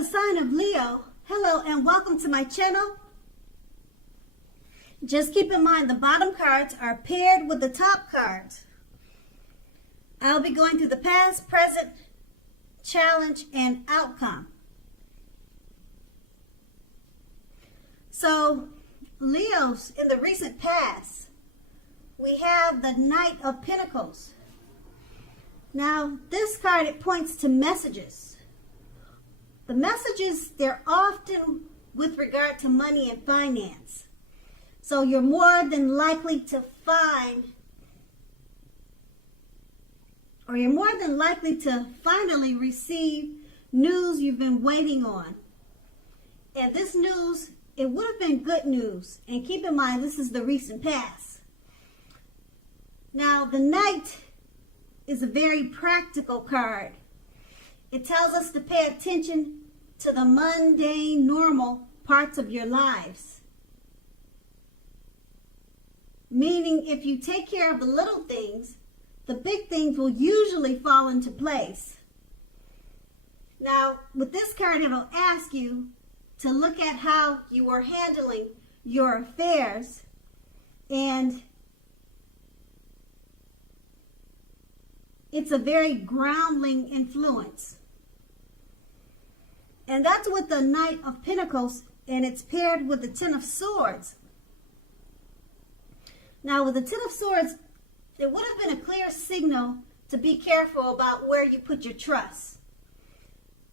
the sign of Leo, hello and welcome to my channel. Just keep in mind the bottom cards are paired with the top cards. I'll be going through the past, present, challenge, and outcome. So, Leos, in the recent past, we have the Knight of Pentacles. Now, this card, it points to messages. The messages, they're often with regard to money and finance. So you're more than likely to find, or you're more than likely to finally receive news you've been waiting on. And this news, it would have been good news. And keep in mind, this is the recent past. Now, the Knight is a very practical card. It tells us to pay attention to the mundane, normal parts of your lives. Meaning, if you take care of the little things, the big things will usually fall into place. Now, with this card, it'll ask you to look at how you are handling your affairs, and it's a very grounding influence. And that's with the Knight of Pentacles, and it's paired with the Ten of Swords. Now, with the Ten of Swords, it would have been a clear signal to be careful about where you put your trust.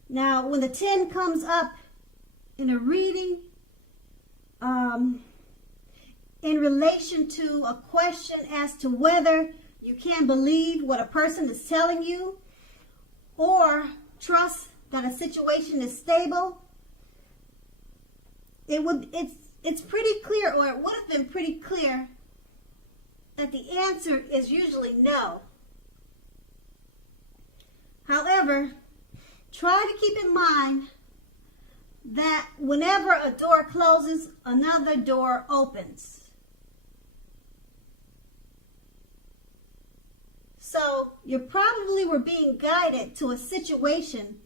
Now, when the 10 comes up in a reading, in relation to a question as to whether you can believe what a person is telling you or trust that a situation is stable, it's pretty clear, or it would have been pretty clear, that the answer is usually no. However, try to keep in mind that whenever a door closes, another door opens. So you probably were being guided to a situation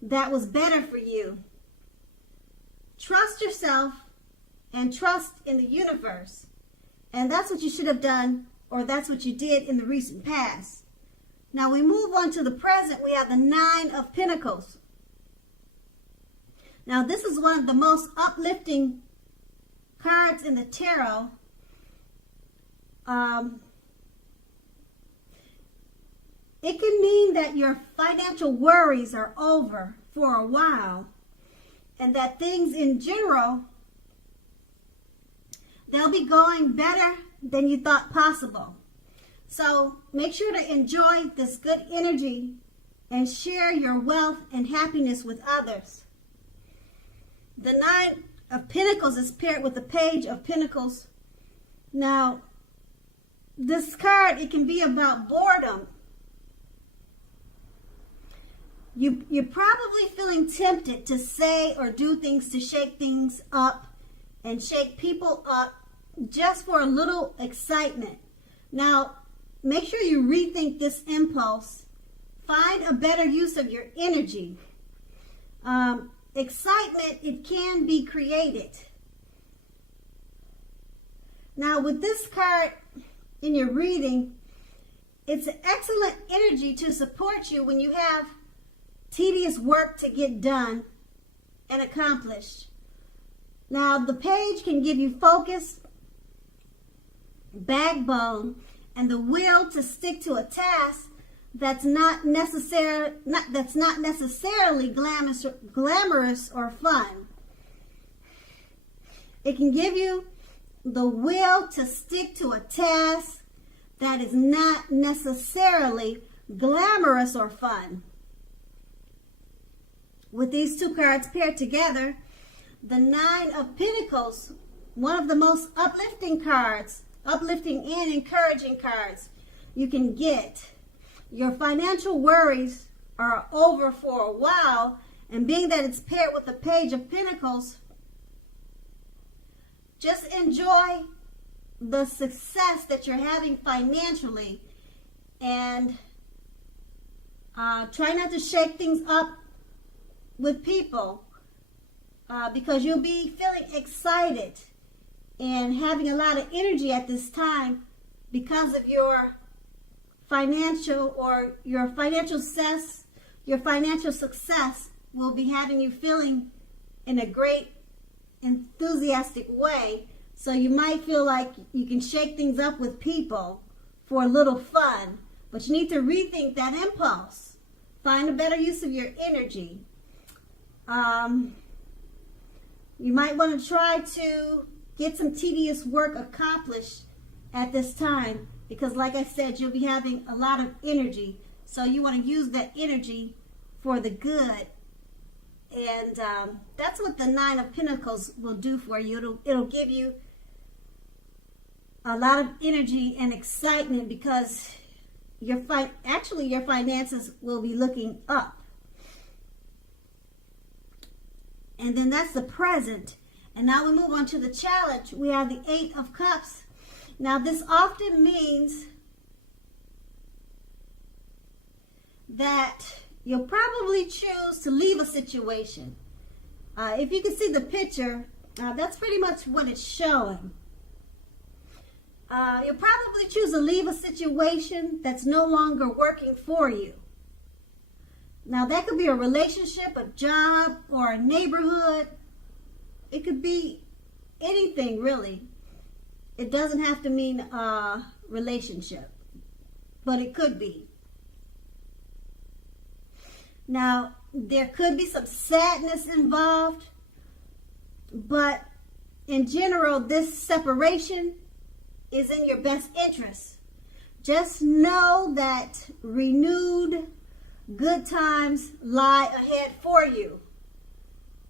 that was better for you. Trust yourself and trust in the universe. And that's what you should have done, or that's what you did in the recent past. Now we move on to the present. We have the Nine of Pentacles. Now this is one of the most uplifting cards in the tarot. It can mean that your financial worries are over for a while, and that things in general, they'll be going better than you thought possible. So make sure to enjoy this good energy and share your wealth and happiness with others. The Nine of Pentacles is paired with the Page of Pentacles. Now, this card, it can be about boredom. You're probably feeling tempted to say or do things to shake things up and shake people up just for a little excitement. Now, make sure you rethink this impulse. Find a better use of your energy. Excitement, it can be created. Now, with this card in your reading, it's an excellent energy to support you when you have tedious work to get done and accomplished. Now, the Page can give you focus, backbone, and the will to stick to a task that's not necessarily glamorous or fun. It can give you the will to stick to a task that is not necessarily glamorous or fun. With these two cards paired together, the Nine of Pentacles, one of the most uplifting cards, uplifting and encouraging cards you can get. Your financial worries are over for a while, and being that it's paired with the Page of Pentacles, just enjoy the success that you're having financially, and try not to shake things up with people because you'll be feeling excited and having a lot of energy at this time because of your financial success will be having you feeling in a great enthusiastic way. So you might feel like you can shake things up with people for a little fun, but you need to rethink that impulse. Find a better use of your energy. You might want to try to get some tedious work accomplished at this time because, like I said, you'll be having a lot of energy. So you want to use that energy for the good. And that's what the Nine of Pentacles will do for you. It'll give you a lot of energy and excitement because your finances will be looking up. And then that's the present. And now we move on to the challenge. We have the Eight of Cups. Now this often means that you'll probably choose to leave a situation. If you can see the picture, that's pretty much what it's showing. You'll probably choose to leave a situation that's no longer working for you. Now that could be a relationship, a job, or a neighborhood. It could be anything really. It doesn't have to mean a relationship, but it could be. Now, there could be some sadness involved, but in general, this separation is in your best interest. Just know that renewed good times lie ahead for you.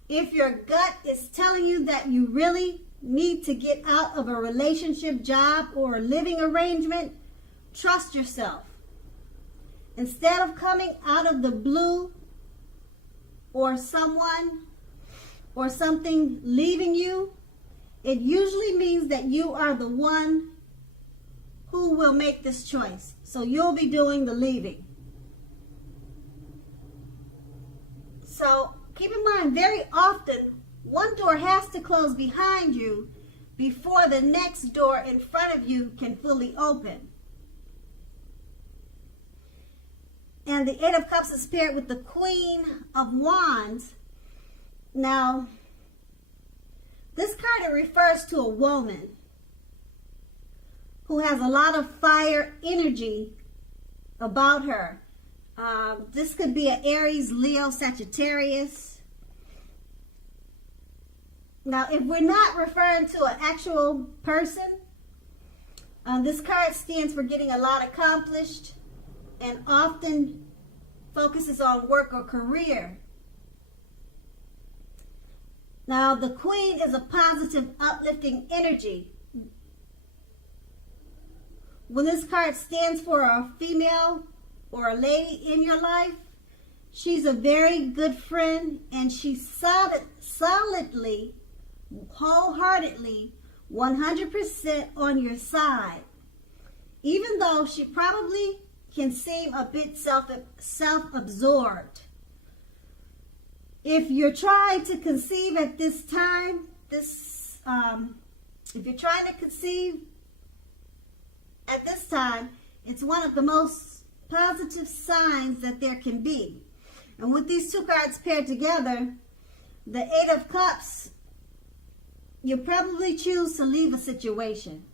If your gut is telling you that you really need to get out of a relationship, job, or a living arrangement, trust yourself. Instead of coming out of the blue or someone or something leaving you, it usually means that you are the one who will make this choice. So you'll be doing the leaving. So keep in mind, very often, one door has to close behind you before the next door in front of you can fully open. And the Eight of Cups is paired with the Queen of Wands. Now, this card refers to a woman who has a lot of fire energy about her. This could be an Aries, Leo, Sagittarius. Now, if we're not referring to an actual person, this card stands for getting a lot accomplished and often focuses on work or career. Now, the Queen is a positive, uplifting energy. When this card stands for a female or a lady in your life, she's a very good friend, and she's solidly, wholeheartedly, 100% on your side. Even though she probably can seem a bit self-absorbed. If you're trying to conceive at this time, if you're trying to conceive at this time, it's one of the most positive signs that there can be. And with these two cards paired together, the Eight of Cups, you probably choose to leave a situation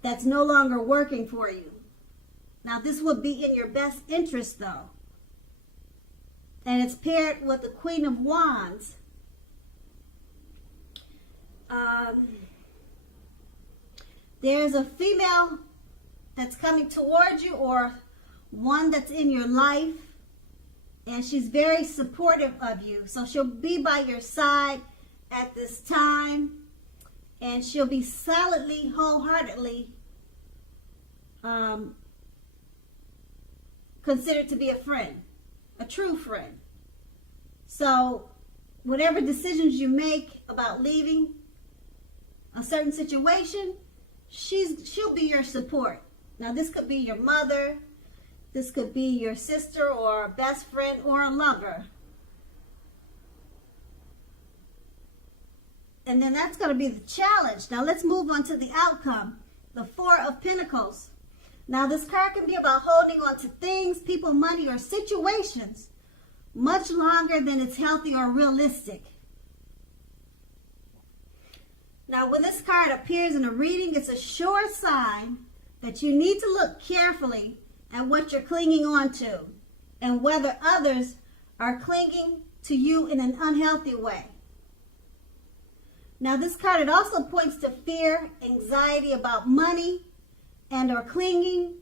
that's no longer working for you. Now, this would be in your best interest, though. And it's paired with the Queen of Wands. There's a female that's coming towards you, or one that's in your life, and she's very supportive of you. So she'll be by your side at this time, and she'll be solidly, wholeheartedly considered to be a friend, a true friend. So whatever decisions you make about leaving a certain situation, she'll be your support. Now, this could be your mother, this could be your sister or a best friend or a lover. And then that's going to be the challenge. Now let's move on to the outcome. The Four of Pentacles. Now this card can be about holding on to things, people, money, or situations much longer than it's healthy or realistic. Now when this card appears in a reading, it's a sure sign that you need to look carefully at what you're clinging on to and whether others are clinging to you in an unhealthy way. Now this card, it also points to fear, anxiety about money, and or clinging,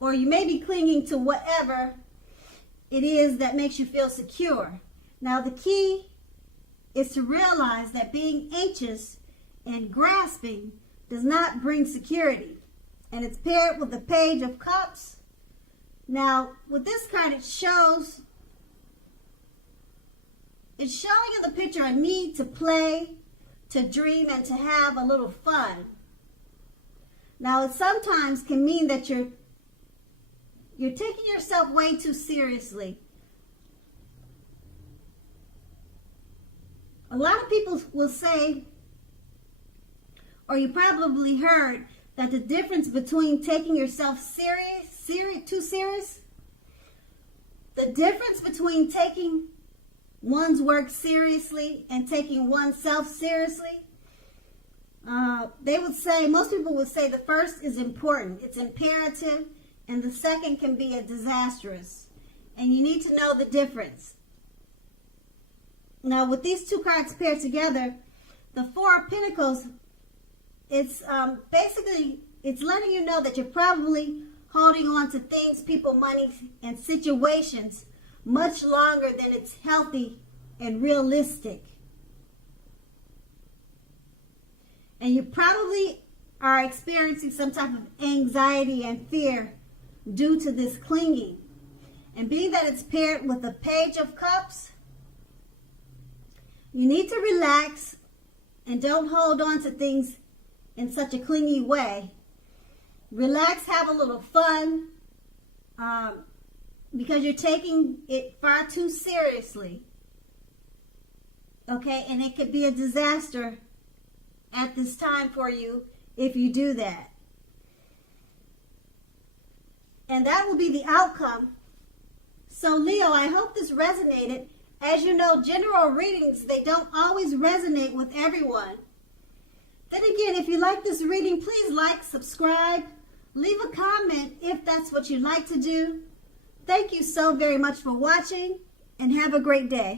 or you may be clinging to whatever it is that makes you feel secure. Now the key is to realize that being anxious and grasping does not bring security. And it's paired with the Page of Cups. Now with this card, it's showing in the picture a need to play, to dream, and to have a little fun. Now, it sometimes can mean that you're taking yourself way too seriously. A lot of people will say, or you probably heard, that the difference between taking yourself too serious, the difference between taking one's work seriously and taking oneself seriously, they would say, most people would say the first is important, it's imperative, and the second can be a disastrous. And you need to know the difference. Now with these two cards paired together, the Four of Pentacles, it's basically, it's letting you know that you're probably holding on to things, people, money, and situations much longer than it's healthy and realistic. And you probably are experiencing some type of anxiety and fear due to this clinging. And being that it's paired with the Page of Cups, you need to relax and don't hold on to things in such a clingy way. Relax, have a little fun, because you're taking it far too seriously. Okay, and it could be a disaster at this time for you if you do that. And that will be the outcome. So Leo, I hope this resonated. As you know, general readings, they don't always resonate with everyone. Then again, if you like this reading, please like, subscribe, leave a comment if that's what you'd like to do. Thank you so very much for watching, and have a great day.